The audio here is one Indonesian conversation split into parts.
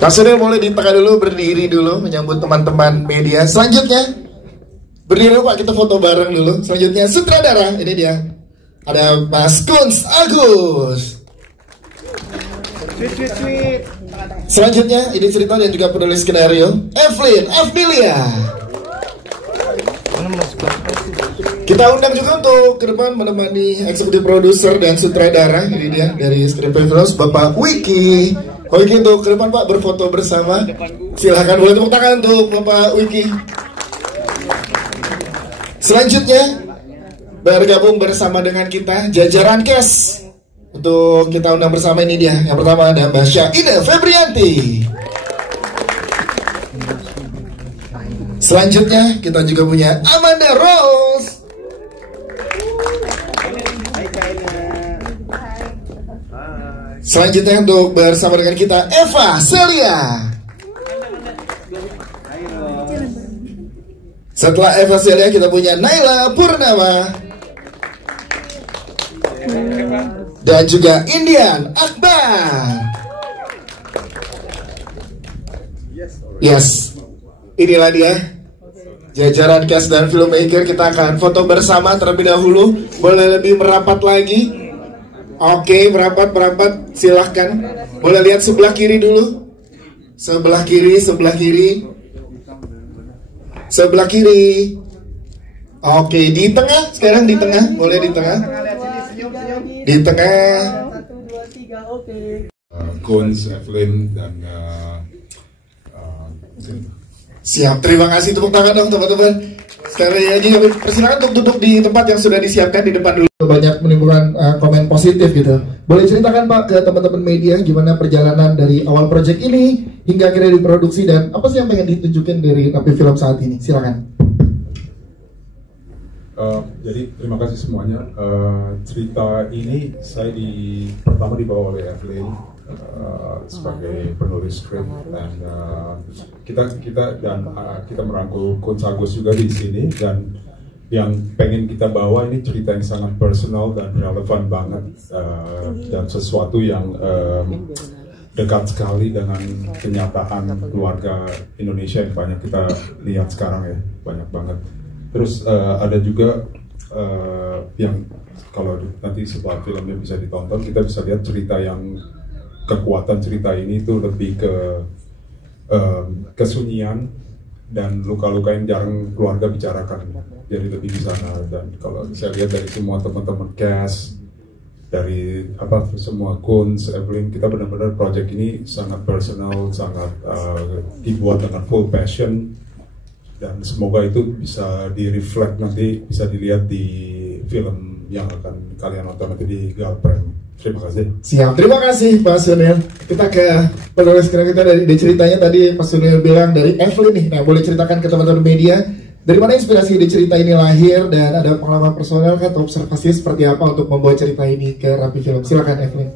Pak Sunil boleh ditekan dulu, berdiri dulu menyambut teman-teman media. Selanjutnya berdiri dulu Pak, kita foto bareng dulu. Selanjutnya sutradara, ini dia. Ada Mas Kunz Agus. Sweet. Selanjutnya ini cerita dan juga penulis skenario Evelyn Afdilia. Kita undang juga untuk ke depan menemani eksekutif produser dan sutradara. Ini dia dari Script Films, Bapak Wiki. Pak Wiki untuk ke depan Pak, berfoto bersama. Silahkan, boleh tepuk tangan untuk Bapak Wiki. Selanjutnya bergabung bersama dengan kita jajaran cast. Untuk kita undang bersama, ini dia. Yang pertama ada Mbak Syahida Febrianti. Selanjutnya kita juga punya Amanda Rose. Selanjutnya untuk bersama dengan kita Eva Celia. Setelah Eva Celia kita punya Naila Purnama. Dan juga Indian Akbar. Yes, inilah dia jajaran cast dan filmmaker. Kita akan foto bersama terlebih dahulu. Boleh lebih merapat lagi. Oke, merapat, silahkan. Boleh lihat sebelah kiri dulu. Sebelah kiri. Sebelah kiri. Oke, di tengah. Sekarang di tengah. Boleh di tengah. Di tengah. 1, 2, 3, oke. Kunz, Evelyn, dan siap, terima kasih. Tepuk tangan dong teman-teman. Sekali lagi kami persilakan untuk duduk di tempat yang sudah disiapkan di depan dulu. Banyak menimbulkan komen positif gitu. Boleh ceritakan Pak ke teman-teman media gimana perjalanan dari awal proyek ini hingga akhirnya diproduksi, dan apa sih yang pengen ditunjukin dari Rapi Film saat ini? Silakan. Jadi terima kasih semuanya. Cerita ini saya pertama dibawa oleh Evelyn sebagai penulis skrip, dan kita merangkul Kunz Agus juga di sini, dan yang pengen kita bawa ini cerita yang sangat personal dan relevan banget, dan sesuatu yang dekat sekali dengan kenyataan keluarga Indonesia yang banyak kita lihat sekarang ya, banyak banget. Terus ada juga yang kalau nanti setelah filmnya bisa ditonton, kita bisa lihat cerita yang kekuatan cerita ini itu lebih ke kesunyian dan luka-luka yang jarang keluarga bicarakan, jadi lebih di sana. Dan kalau saya lihat dari semua teman-teman cast, dari semua Kunz, Evelyn, kita benar-benar project ini sangat personal, sangat dibuat dengan full passion, dan semoga itu bisa direflect nanti, bisa dilihat di film yang akan kalian nonton nanti di Galprem. Terima kasih. Siap, terima kasih Pak Sunil. Kita ke penulis kita dari ceritanya tadi Pak Sunil bilang dari Evelyn nih. Nah, boleh ceritakan ke teman-teman media dari mana inspirasi ide cerita ini lahir, dan ada pengalaman personal kan atau observasi seperti apa untuk membawa cerita ini ke Rapi Film. Silakan Evelyn.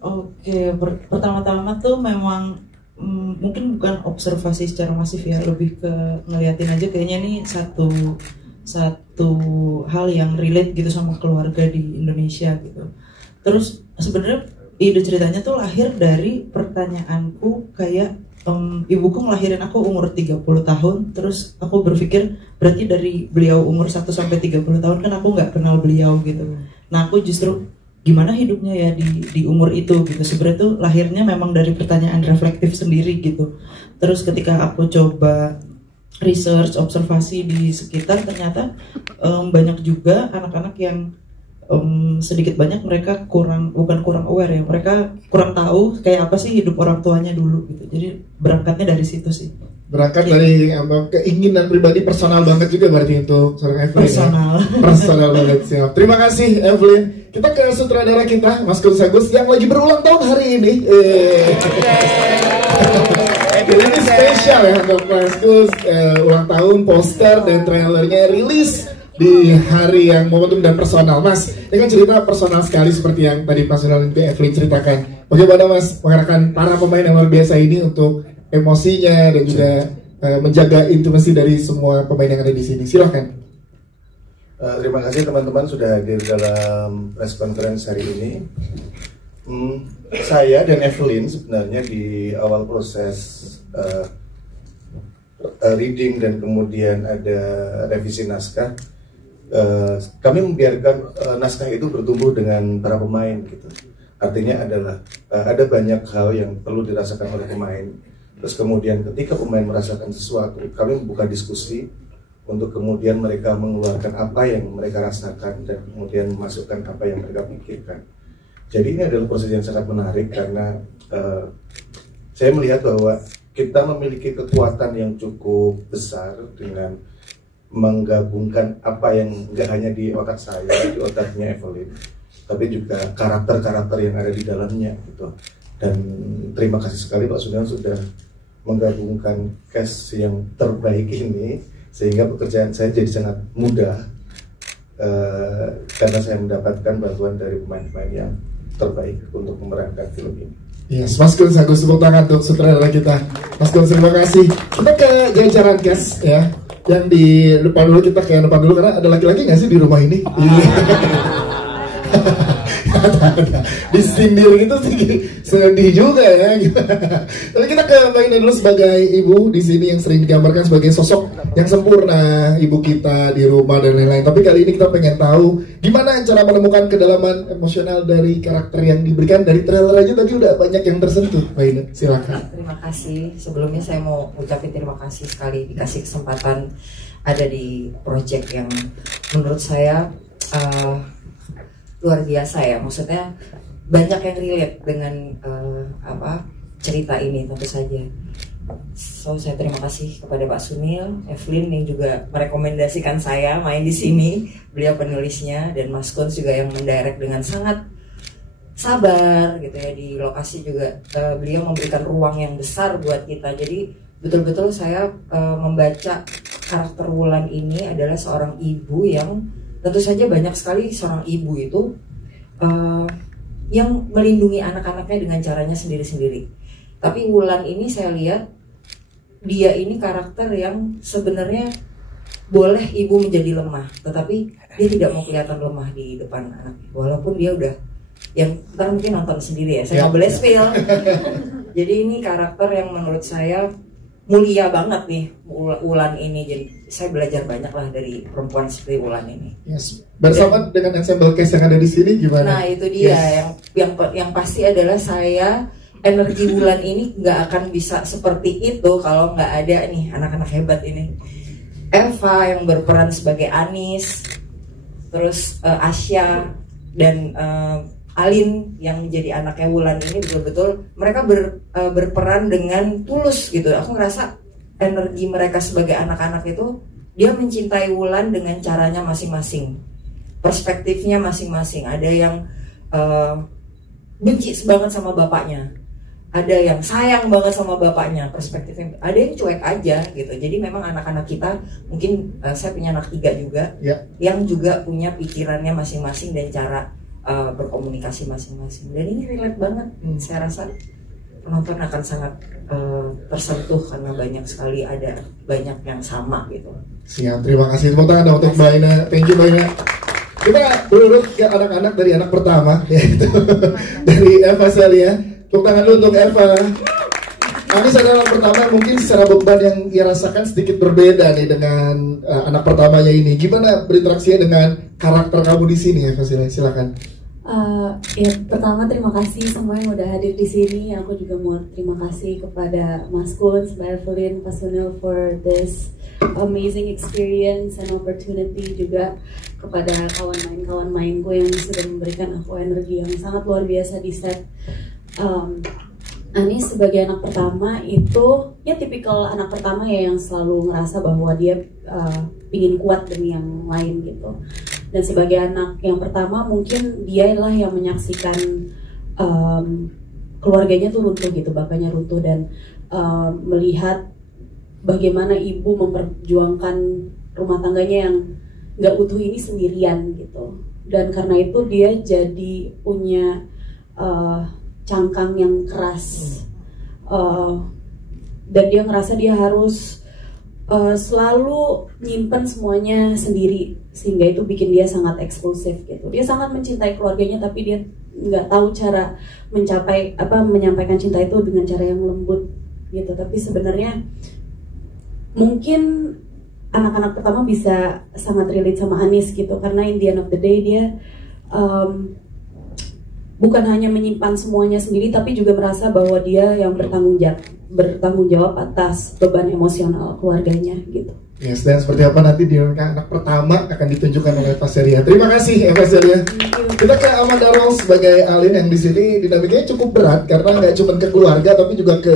Oke, pertama-tama tuh memang mungkin bukan observasi secara masif ya, lebih ke ngeliatin aja kayaknya nih satu hal yang relate gitu sama keluarga di Indonesia gitu. Terus sebenarnya ide ceritanya tuh lahir dari pertanyaanku, kayak ibuku ngelahirin aku umur 30 tahun, terus aku berpikir berarti dari beliau umur 1 sampai 30 tahun kan aku nggak kenal beliau gitu. Nah, aku justru gimana hidupnya ya di umur itu gitu. Sebenarnya tuh lahirnya memang dari pertanyaan reflektif sendiri gitu. Terus ketika aku coba research, observasi di sekitar, ternyata banyak juga anak-anak yang sedikit banyak mereka bukan kurang aware ya, mereka kurang tahu kayak apa sih hidup orang tuanya dulu gitu. Jadi berangkatnya dari situ sih. Berangkat dari keinginan pribadi, personal banget juga berarti untuk seorang Evelyn. Personal banget, siap. Terima kasih Evelyn. Kita ke sutradara kita, Mas Kunz Agus yang lagi berulang tahun hari ini. Ini spesial ya untuk Mas Kunz, ulang tahun, poster dan trailernya rilis di hari yang momentum dan personal. Mas, ini kan cerita personal sekali seperti yang tadi Mas Evelyn ceritakan. Bagaimana Mas mengarahkan para pemain yang luar biasa ini untuk emosinya dan juga menjaga intimasi dari semua pemain yang ada di sini? Silahkan. Terima kasih teman-teman sudah hadir dalam press conference hari ini. Saya dan Evelyn sebenarnya di awal proses reading dan kemudian ada revisi naskah, kami membiarkan naskah itu bertumbuh dengan para pemain gitu. Artinya adalah ada banyak hal yang perlu dirasakan oleh pemain. Terus kemudian ketika pemain merasakan sesuatu, kami membuka diskusi untuk kemudian mereka mengeluarkan apa yang mereka rasakan dan kemudian memasukkan apa yang mereka pikirkan. Jadi ini adalah proses yang sangat menarik karena saya melihat bahwa kita memiliki kekuatan yang cukup besar dengan menggabungkan apa yang nggak hanya di otak saya, di otaknya Evelyn, tapi juga karakter-karakter yang ada di dalamnya gitu. Dan terima kasih sekali Pak Sunil sudah menggabungkan cast yang terbaik ini sehingga pekerjaan saya jadi sangat mudah karena saya mendapatkan bantuan dari pemain-pemain yang terbaik untuk memerankan film ini. Yes, Mas Gun, Agus tepuk tangan untuk sutradara kita. Mas Gun, terima kasih. Kita ke jajaran cast ya. Yang di depan dulu, kita ke depan dulu karena ada laki-laki nggak sih di rumah ini? Disindir gitu sedih juga ya. Tapi kita ke Mbak Ina dulu sebagai ibu di sini yang sering digambarkan sebagai sosok yang sempurna, ibu kita di rumah dan lain-lain. Tapi kali ini kita pengen tahu gimana cara menemukan kedalaman emosional dari karakter yang diberikan. Dari trailer aja tadi udah banyak yang tersentuh. Mbak Ina, silakan. Terima kasih. Sebelumnya saya mau ucapin terima kasih sekali dikasih kesempatan ada di project yang menurut saya luar biasa ya, maksudnya banyak yang relate dengan cerita ini tentu saja. So saya terima kasih kepada Pak Sunil, Evelyn yang juga merekomendasikan saya main di sini, beliau penulisnya, dan Mas Kun juga yang mendirect dengan sangat sabar gitu ya di lokasi juga. Beliau memberikan ruang yang besar buat kita, jadi betul-betul saya membaca karakter Wulan ini adalah seorang ibu yang tentu saja banyak sekali seorang ibu itu yang melindungi anak-anaknya dengan caranya sendiri-sendiri. Tapi Wulan ini saya lihat dia ini karakter yang sebenarnya boleh ibu menjadi lemah, tetapi dia tidak mau kelihatan lemah di depan anaknya. Walaupun dia udah yang ntar mungkin nonton sendiri ya, saya nggak boleh spill. Jadi ini karakter yang menurut saya mulia banget nih Wulan ini, jadi saya belajar banyak lah dari perempuan seperti Wulan ini. Yes. Bersama dengan ensemble cast yang ada di sini gimana? Nah itu dia yang pasti adalah saya energi Wulan ini nggak akan bisa seperti itu kalau nggak ada nih anak-anak hebat ini. Eva yang berperan sebagai Anis, terus Asya dan Alin yang menjadi anaknya Wulan ini betul-betul mereka berperan dengan tulus gitu. Aku ngerasa energi mereka sebagai anak-anak itu dia mencintai Wulan dengan caranya masing-masing, perspektifnya masing-masing. Ada yang benci banget sama bapaknya, ada yang sayang banget sama bapaknya, perspektifnya. Ada yang cuek aja gitu. Jadi memang anak-anak kita mungkin saya punya anak 3 juga yang juga punya pikirannya masing-masing dan cara berkomunikasi masing-masing, dan ini relate banget. Saya rasa penonton akan sangat tersentuh karena ada banyak yang sama gitu. Siap, terima kasih. Tepuk tangan untuk Mbak Ina. Thank you Mbak Ina. Kita berurut ke anak-anak dari anak pertama yaitu dari Eva Celia. Tepuk tangan dulu untuk Eva. Anis adalah anak pertama, mungkin secara beban yang ia rasakan sedikit berbeda nih dengan anak pertamanya ini. Gimana berinteraksinya dengan karakter kamu di sini ya, silakan. Ya pertama terima kasih semua yang udah hadir di sini. Aku juga mau terima kasih kepada Mas Kun, Mbak Evelyn, Pak Sunil for this amazing experience and opportunity, juga kepada kawan mainku yang sudah memberikan aku energi yang sangat luar biasa di set. Anis sebagai anak pertama itu ya tipikal anak pertama ya yang selalu ngerasa bahwa dia ingin kuat demi yang lain gitu. Dan sebagai anak yang pertama mungkin dialah yang menyaksikan keluarganya tuh runtuh gitu, bapaknya runtuh, dan melihat bagaimana ibu memperjuangkan rumah tangganya yang nggak utuh ini sendirian gitu. Dan karena itu dia jadi punya cangkang yang keras, dan dia ngerasa dia harus selalu nyimpen semuanya sendiri, sehingga itu bikin dia sangat eksklusif gitu. Dia sangat mencintai keluarganya tapi dia nggak tahu cara menyampaikan cinta itu dengan cara yang lembut gitu. Tapi sebenarnya mungkin anak-anak pertama bisa sangat relate sama Anis gitu, karena in the end of the day dia bukan hanya menyimpan semuanya sendiri, tapi juga merasa bahwa dia yang bertanggung jawab atas beban emosional keluarganya gitu. Yes, dan seperti apa nanti dinamika anak pertama akan ditunjukkan oleh Pak Celia. Terima kasih Pak Celia. Kita ke Amanda Rose sebagai Alin yang di sini dinamikanya cukup berat karena nggak cuma ke keluarga tapi juga ke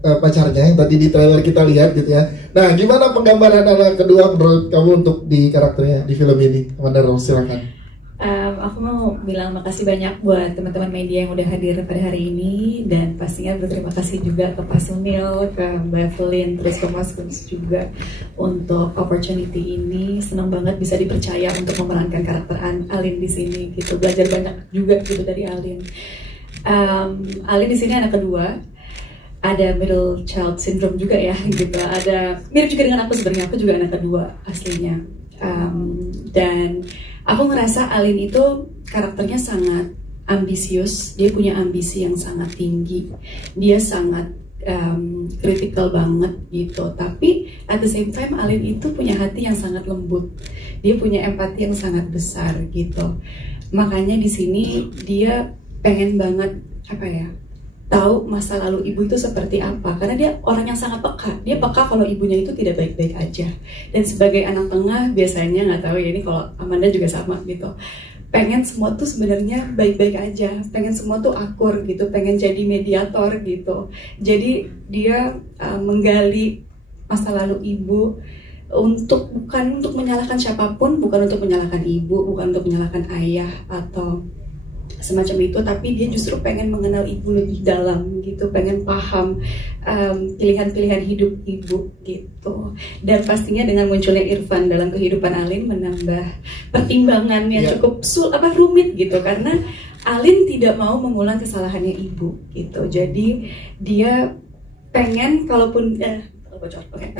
pacarnya yang tadi di trailer kita lihat gitu ya. Nah, gimana penggambaran anak kedua menurut kamu untuk di karakternya di film ini? Amanda Rose, silakan. Aku mau bilang makasih banyak buat teman-teman media yang udah hadir pada hari ini, dan pastinya berterima kasih juga ke Pak Sunil, ke Mbak Evelyn, terus ke Mas Kunz juga untuk opportunity ini. Senang banget bisa dipercaya untuk memerankan karakter Alin di sini gitu. Belajar banyak juga gitu dari Alin. Alin di sini anak kedua. Ada middle child syndrome juga ya gitu. Ada mirip juga dengan aku sebenarnya. Aku juga anak kedua aslinya. Dan aku ngerasa Alin itu karakternya sangat ambisius. Dia punya ambisi yang sangat tinggi. Dia sangat critical banget gitu. Tapi at the same time Alin itu punya hati yang sangat lembut. Dia punya empati yang sangat besar gitu. Makanya di sini dia pengen banget tahu masa lalu ibu itu seperti apa, karena dia orang yang sangat peka. Dia peka kalau ibunya itu tidak baik-baik aja. Dan sebagai anak tengah biasanya nggak tahu ya, ini kalau Amanda juga sama gitu, pengen semua tuh sebenarnya baik-baik aja, pengen semua tuh akur gitu, pengen jadi mediator gitu. Jadi dia menggali masa lalu ibu bukan untuk menyalahkan siapapun, bukan untuk menyalahkan ibu, bukan untuk menyalahkan ayah atau semacam itu, tapi dia justru pengen mengenal ibu lebih dalam gitu, pengen paham pilihan-pilihan hidup ibu gitu. Dan pastinya dengan munculnya Irfan dalam kehidupan Alin menambah pertimbangan yang cukup rumit gitu, karena Alin tidak mau mengulang kesalahannya ibu gitu. Jadi dia pengen kalaupun bocor. Okay.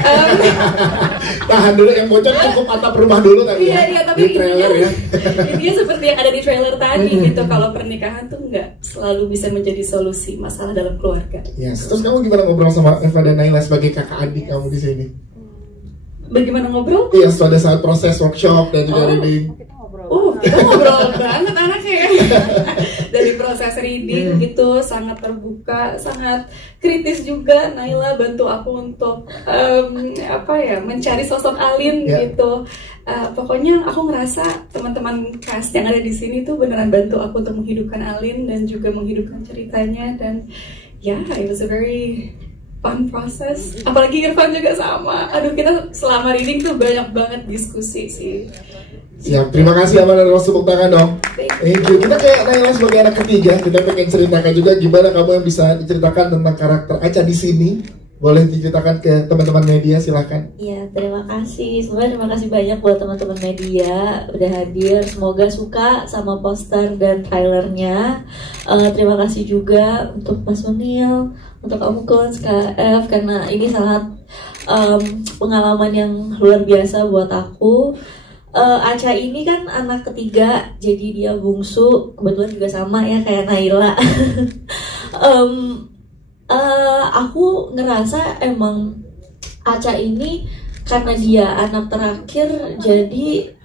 Tahan dulu, yang bocor cukup atap rumah dulu tadi ya. Iya, tapi di trailer ya. Intinya seperti yang ada di trailer tadi gitu. Kalau pernikahan tuh nggak selalu bisa menjadi solusi masalah dalam keluarga. Yes. Terus kamu gimana ngobrol sama Eva dan Naila sebagai kakak adik kamu di sini? Bagaimana ngobrol? Iya, pada saat proses workshop dan juga reading. Kita ngobrol banget anaknya. Dari proses reading gitu sangat terbuka, sangat kritis juga. Naila bantu aku untuk mencari sosok Alin gitu. Pokoknya aku ngerasa teman-teman cast yang ada di sini tuh beneran bantu aku untuk menghidupkan Alin dan juga menghidupkan ceritanya. Dan it was a very fun process. Apalagi Irfan juga sama. Aduh, kita selama reading tuh banyak banget diskusi sih. Siap, terima kasih Amanda Rose, tepuk tangan dong. Thank you. Kita kayak Naila sebagai anak ketiga, kita pengen ceritakan juga gimana kamu yang bisa diceritakan tentang karakter Aca di sini. Boleh diceritakan ke teman-teman media, silahkan. Iya, terima kasih. Sebenarnya terima kasih banyak buat teman-teman media udah hadir. Semoga suka sama poster dan trailernya. Terima kasih juga untuk Mas Sunil, untuk Om Kunz, KF, karena ini sangat pengalaman yang luar biasa buat aku. Aca ini kan anak ketiga, jadi dia bungsu, kebetulan juga sama ya kayak Naila. Aku ngerasa emang Aca ini karena dia anak terakhir, jadi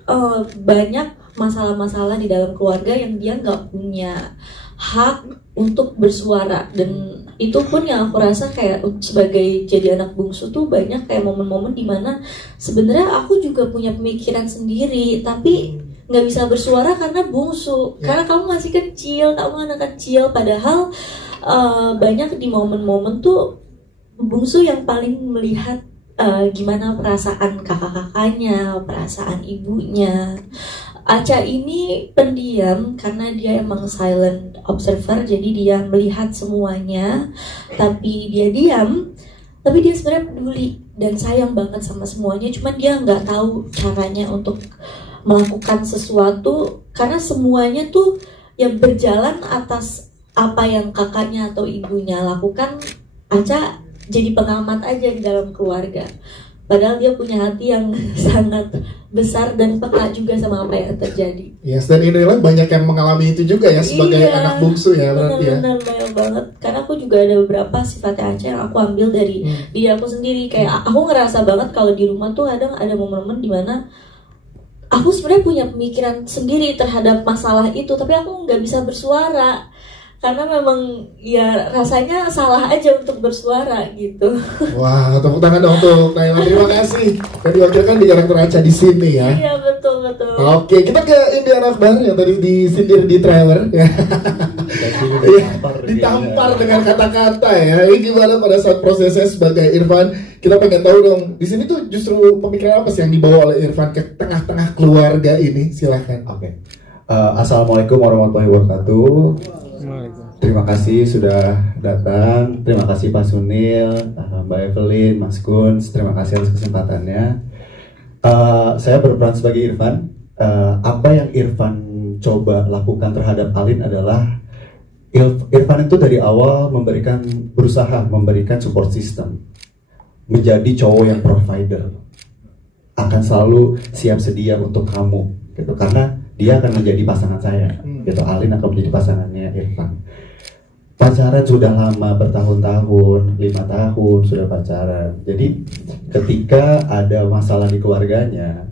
banyak masalah-masalah di dalam keluarga yang dia nggak punya hak untuk bersuara. Dan itu pun yang aku rasa kayak sebagai jadi anak bungsu tuh banyak kayak momen-momen dimana sebenarnya aku juga punya pemikiran sendiri tapi nggak bisa bersuara karena bungsu, karena kamu masih kecil, kamu anak kecil. Padahal banyak di momen-momen tuh bungsu yang paling melihat gimana perasaan kakak-kakaknya, perasaan ibunya. Aca ini pendiam karena dia emang silent observer, jadi dia melihat semuanya, tapi dia diam, tapi dia sebenarnya peduli dan sayang banget sama semuanya. Cuman dia nggak tahu caranya untuk melakukan sesuatu karena semuanya tuh yang berjalan atas apa yang kakaknya atau ibunya lakukan. Aca jadi pengamat aja di dalam keluarga. padahal dia punya hati yang sangat besar dan peka juga sama apa yang terjadi. Yes, dan inilah banyak yang mengalami itu juga ya sebagai anak bungsu ya berarti ya. Benar banyak banget. Karena aku juga ada beberapa sifatnya Aca yang aku ambil dari diri aku sendiri. Kayak aku ngerasa banget kalau di rumah tuh kadang ada momen-momen dimana aku sebenarnya punya pemikiran sendiri terhadap masalah itu, tapi aku nggak bisa bersuara. Karena memang ya rasanya salah aja untuk bersuara gitu. Wah, tepuk tangan dong untuk Naila. Terima kasih. Dan diwakilkan di karakter Aca di sini ya. Iya betul. Oke, kita ke Indian Akbar yang tadi disindir di trailer ya. Ditampar dengan kata-kata ya. Ini gimana pada saat prosesnya sebagai Irfan? Kita pengen tahu dong. Di sini tuh justru pemikiran apa sih yang dibawa oleh Irfan ke tengah-tengah keluarga ini? Silahkan. Oke. Assalamualaikum warahmatullahi wabarakatuh. Terima kasih sudah datang. Terima kasih Pak Sunil, Mbak Evelyn, Mas Guns. Terima kasih atas kesempatannya. Saya berperan sebagai Irfan. Apa yang Irfan coba lakukan terhadap Alin adalah Irfan itu dari awal berusaha memberikan support system, menjadi cowok yang provider, akan selalu siap sedia untuk kamu, gitu. Karena dia akan menjadi pasangan saya, gitu. Alin akan menjadi pasangannya Irfan. Pacaran sudah lama, bertahun-tahun, 5 tahun sudah pacaran. Jadi ketika ada masalah di keluarganya,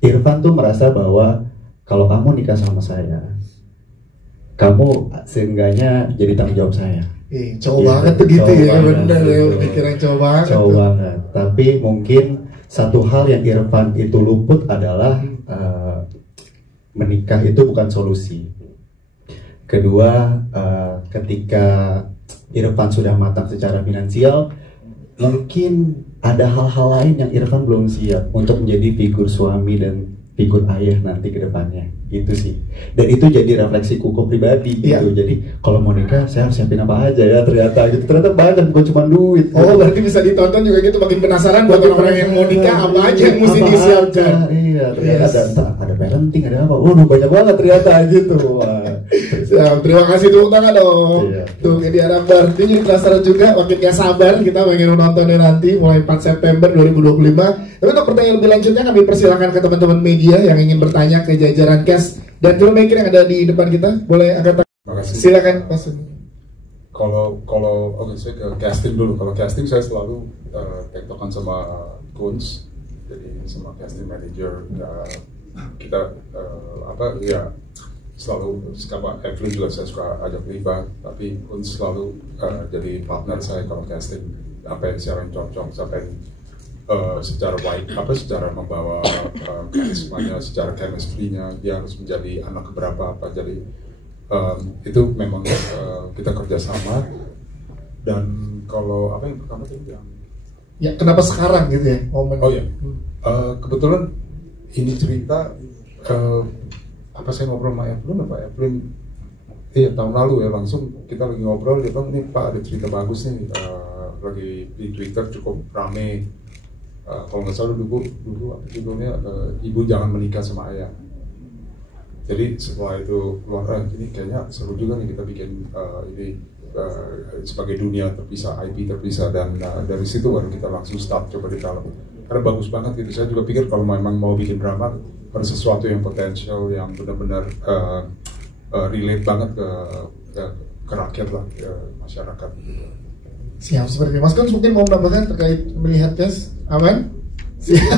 Irfan tuh merasa bahwa kalau kamu nikah sama saya, kamu seenggaknya jadi tanggung jawab saya. Cowok banget tuh gitu ya, bener ya, pikiran cowok banget. Cowok banget. Tapi mungkin satu hal yang Irfan itu luput adalah menikah itu bukan solusi. Kedua, ketika Irfan sudah matang secara finansial, mungkin ada hal-hal lain yang Irfan belum siap untuk menjadi figur suami dan figur ayah nanti ke depannya. Itu sih. Dan itu jadi refleksi kuku pribadi gitu. Jadi kalau mau nikah saya harus siapin apa aja ya ternyata gitu. Ternyata banyak, bukan cuma duit. Oh, berarti bisa ditonton juga gitu, makin penasaran buat orang-orang yang mau nikah apa aja yang mesti disiapkan. Iya, ternyata ada parenting, ada apa. Waduh, banyak banget ternyata gitu. Siap, terima kasih, tepuk tangan dong. Tuh, Indian Akbar. Ini jadi penasaran juga, makin gak sabar kita pengen menontonnya nanti mulai 4 September 2025. Tapi untuk pertanyaan lebih lanjutnya kami persilakan ke teman-teman media yang ingin bertanya ke jajaran cast dan filmmaker yang ada di depan kita. Boleh angkat tangan. Silakan, Mas. Kalau oke, saya ke casting dulu. Kalau casting saya selalu tektokan sama Guns, jadi sama casting manager. Kita selalu sama Evelyn juga saya suka ajak terlibat, tapi Guns selalu jadi partner saya kalau casting. Apa yang siaran cocok, sampai secara membawa karismanya, secara chemistry-nya, dia harus menjadi anak keberapa apa. Jadi itu memang kita kerjasama. Dan kalau apa yang pertama tadi yang ya kenapa sekarang gitu ya momen? Oh ya, kebetulan ini cerita saya ngobrol sama Evelyn tahun lalu ya, langsung kita lagi ngobrol, dia bilang, "Ini Pak, ada cerita bagus nih, lagi di Twitter cukup rame, kalau nggak salah dulu apa judulnya, Ibu Jangan Menikah Sama Ayah." Jadi setelah itu keluar, ini kayaknya seru juga nih kita bikin ini sebagai dunia terpisah, IP terpisah, dan dari situ baru kita langsung start coba ditaruh. Karena bagus banget gitu. Saya juga pikir kalau memang mau bikin drama harus sesuatu yang potensial, yang benar-benar relate banget ke rakyat lah, ke masyarakat gitu. Siap, seperti Mas Guns mungkin mau menambahkan terkait melihat tes aman? Siap.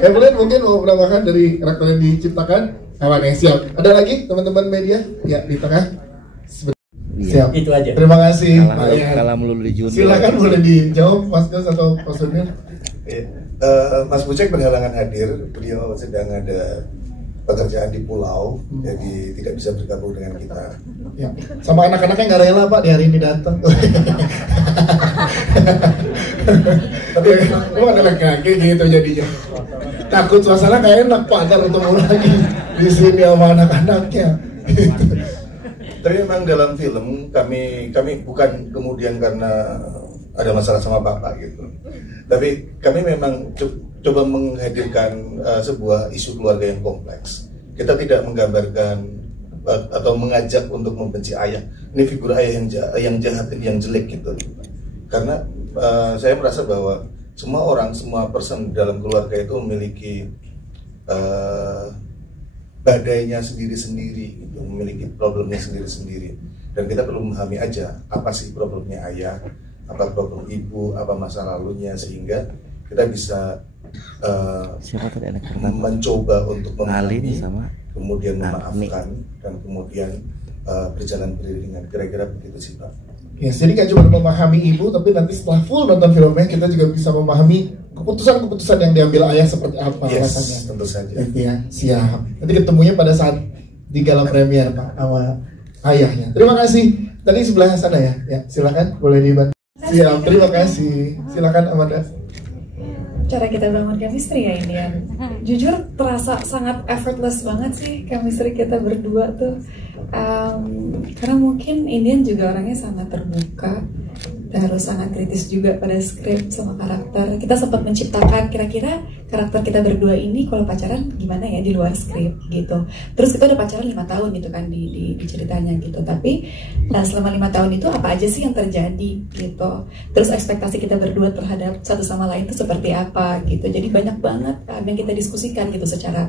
Evelyn mungkin mau menambahkan dari karakter yang diciptakan aman ya, siap. Ada lagi teman-teman media ya di tengah? Siap. Itu aja. Terima kasih. Kalah melulu di junior. Silakan boleh dijawab Mas Guns atau Pak Sunil. Mas Bucek berhalangan hadir, beliau sedang ada pekerjaan di pulau, jadi tidak bisa bergabung dengan kita. Ya. Sama anak-anaknya nggak rela Pak di hari ini datang. Tapi lu ada laki-laki gitu jadinya. Takut suasana kayak enak Pak, ntar ketemu lagi di sini sama anak-anaknya. Tapi memang dalam film kami bukan kemudian karena ada masalah sama bapak gitu. Tapi kami memang coba menghadirkan sebuah isu keluarga yang kompleks. Kita tidak menggambarkan atau mengajak untuk membenci ayah. Ini figur ayah yang jahat, yang jelek gitu. Karena saya merasa bahwa semua person dalam keluarga itu memiliki badainya sendiri-sendiri, gitu, memiliki problemnya sendiri-sendiri, dan kita perlu memahami aja apa sih problemnya ayah, apa problem ibu, apa masa lalunya, sehingga kita bisa mencoba untuk memahami, kemudian memaafkan, dan kemudian berjalan beriringan. Kira-kira begitu sih Pak. Yes, jadi gak cuma memahami ibu, tapi nanti setelah full nonton filmnya kita juga bisa memahami keputusan-keputusan yang diambil ayah seperti apa rasanya. Tentu saja. Ya, siap. Nanti ketemunya pada saat di gala premier Pak sama ayahnya. Terima kasih. Tadi sebelah sana ya. Ya, silakan boleh dibantu. Siap, terima kasih. Silakan Amanda. Cara kita bangun chemistry ya ini yang jujur terasa sangat effortless banget sih chemistry kita berdua tuh. Karena mungkin Indian juga orangnya sangat terbuka dan harus sangat kritis juga pada skrip sama karakter. Kita sempat menciptakan kira-kira karakter kita berdua ini kalau pacaran gimana ya di luar skrip gitu. Terus kita udah pacaran 5 tahun gitu kan di ceritanya gitu. Tapi selama 5 tahun itu apa aja sih yang terjadi gitu. Terus ekspektasi kita berdua terhadap satu sama lain itu seperti apa gitu. Jadi banyak banget yang kita diskusikan gitu secara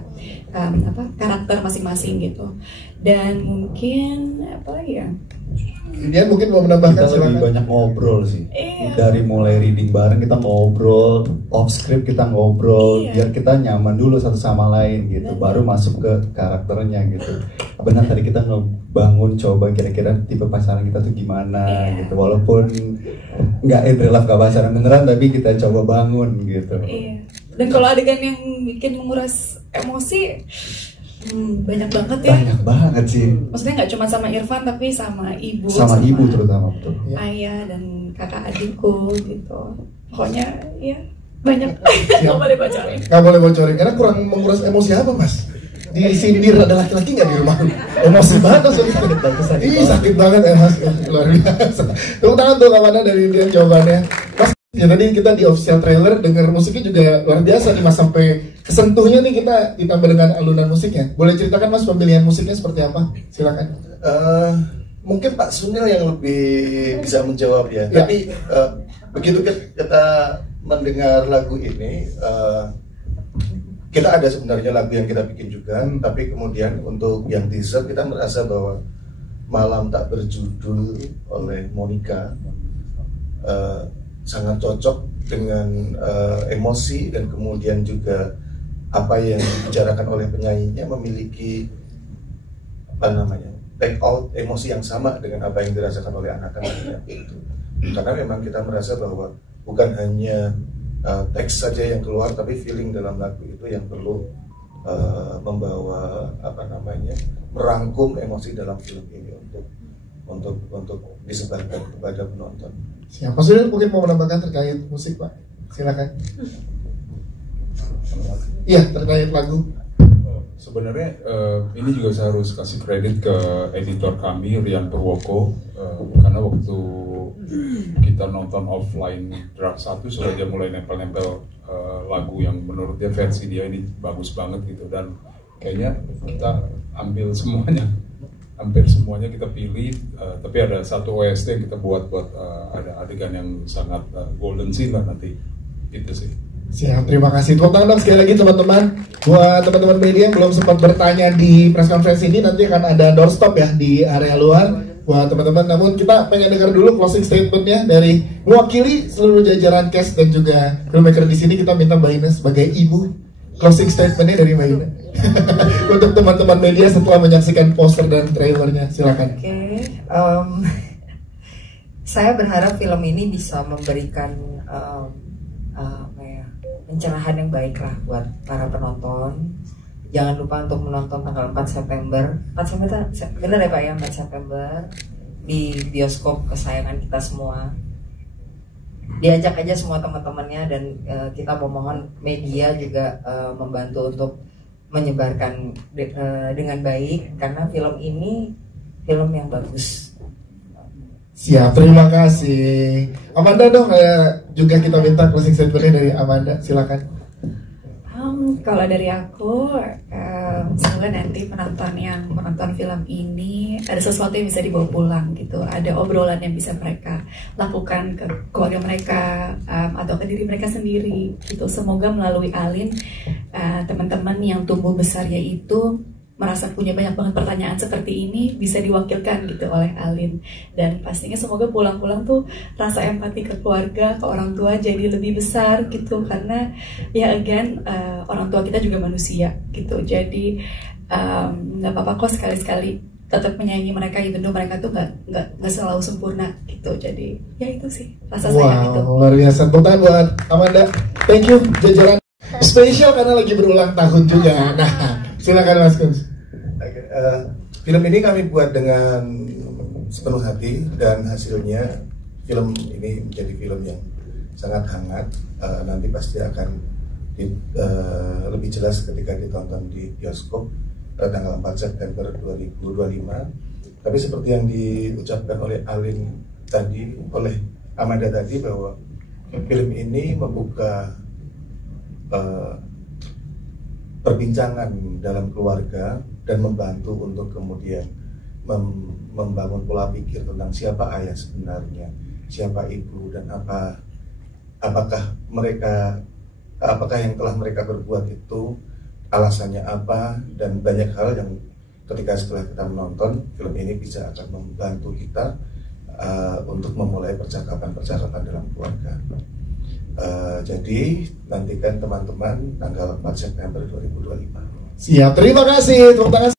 karakter masing-masing gitu. Dan mungkin apa ya? Dia mungkin mau menambahkan. Kita lebih banyak ngobrol sih. Dari mulai reading bareng kita ngobrol, off script kita ngobrol, biar kita nyaman dulu satu sama lain gitu. Baru masuk ke karakternya gitu. Benar tadi kita ngebangun coba kira-kira tipe pasangan kita tuh gimana gitu. Walaupun nggak in real life, nggak pacaran beneran, tapi kita coba bangun gitu. Dan kalau adegan yang bikin menguras emosi banyak banget ya. Banyak banget sih. Maksudnya nggak cuma sama Irfan tapi sama ibu. Sama ibu terutama betul. Ayah dan kakak adikku gitu. Pokoknya ya banyak. Nggak boleh bocorin. Nggak boleh bocorin karena kurang menguras emosi apa Mas? Disindir ada laki-laki nggak di rumah? Emosi banget langsung. Ih sakit banget Mas, luar biasa. Tepuk tangan tuh Amanda dari Indian jawabannya. Mas, ya tadi kita di official trailer dengar musiknya juga luar biasa nih Mas, sampai kesentuhnya nih kita ditambah dengan alunan musiknya. Boleh ceritakan Mas pemilihan musiknya seperti apa? Silakan. Mungkin Pak Sunil yang lebih bisa menjawab ya. Tapi begitu kita mendengar lagu ini, kita ada sebenarnya lagu yang kita bikin juga. Tapi kemudian untuk yang teaser kita merasa bahwa Malam Tak Berjudul oleh Monica sangat cocok dengan emosi dan kemudian juga apa yang dibicarakan oleh penyanyinya memiliki take out emosi yang sama dengan apa yang dirasakan oleh anak-anaknya itu. Karena memang kita merasa bahwa bukan hanya teks saja yang keluar, tapi feeling dalam lagu itu yang perlu membawa merangkum emosi dalam film ini untuk disebarkan kepada penonton. Siapa sudah mungkin mau menambahkan terkait musik Pak? Silakan. Iya, terkait lagu. Sebenarnya ini juga saya harus kasih kredit ke editor kami Rian Purwoko, karena waktu kita nonton offline draft 1 sudah dia mulai nempel-nempel lagu yang menurut dia versi dia ini bagus banget gitu, dan kayaknya kita ambil semuanya, hampir semuanya kita pilih, tapi ada satu OST yang kita buat ada adegan yang sangat golden scene lah nanti itu sih. Siap, terima kasih. Tepuk tangan dong sekali lagi teman-teman. Buat teman-teman media yang belum sempat bertanya di press conference ini, nanti akan ada doorstop ya di area luar buat teman-teman. Namun kita pengen dengar dulu closing statementnya dari mewakili seluruh jajaran cast dan juga filmmaker di sini. Kita minta Mbak Ina sebagai ibu, closing statementnya dari Mbak Ina untuk teman-teman media setelah menyaksikan poster dan trailernya. Silakan. Saya berharap film ini bisa memberikan pencerahan yang baik lah buat para penonton. Jangan lupa untuk menonton tanggal 4 September. 4 September, benar ya Pak ya, 4 September di bioskop kesayangan kita semua. Diajak aja semua teman-temannya, dan kita memohon media juga membantu untuk menyebarkan dengan baik, karena film ini film yang bagus. Siap, terima kasih. Amanda dong, juga kita minta closing statementnya dari Amanda, silakan. Kalau dari aku, semoga nanti penonton yang menonton film ini ada sesuatu yang bisa dibawa pulang gitu, ada obrolan yang bisa mereka lakukan ke keluarga mereka atau ke diri mereka sendiri gitu. Semoga melalui Alin teman-teman yang tumbuh besarnya itu merasa punya banyak banget pertanyaan seperti ini bisa diwakilkan gitu oleh Alin, dan pastinya semoga pulang-pulang tuh rasa empati ke keluarga, ke orang tua jadi lebih besar gitu, karena ya again orang tua kita juga manusia gitu, jadi nggak apa-apa kok sekali-sekali tetap menyayangi mereka, even though mereka tuh nggak selalu sempurna gitu. Jadi ya itu sih rasa sayang itu. Luar biasa, tepuk tangan buat Amanda. Thank you, jajaran spesial karena lagi berulang tahun juga. Nah, silakan Mas Kun. Film ini kami buat dengan sepenuh hati dan hasilnya film ini menjadi film yang sangat hangat. Nanti pasti akan lebih jelas ketika ditonton di bioskop tanggal 4 September 2025. Tapi seperti yang diucapkan oleh Alin tadi, oleh Amanda tadi, bahwa film ini membuka perbincangan dalam keluarga dan membantu untuk kemudian membangun pola pikir tentang siapa ayah sebenarnya, siapa ibu, dan apakah yang telah mereka berbuat itu alasannya apa, dan banyak hal yang ketika setelah kita menonton film ini bisa akan membantu kita untuk memulai percakapan dalam keluarga. Jadi nantikan teman-teman tanggal 4 September 2025. Siap, terima kasih. Tepuk tangan.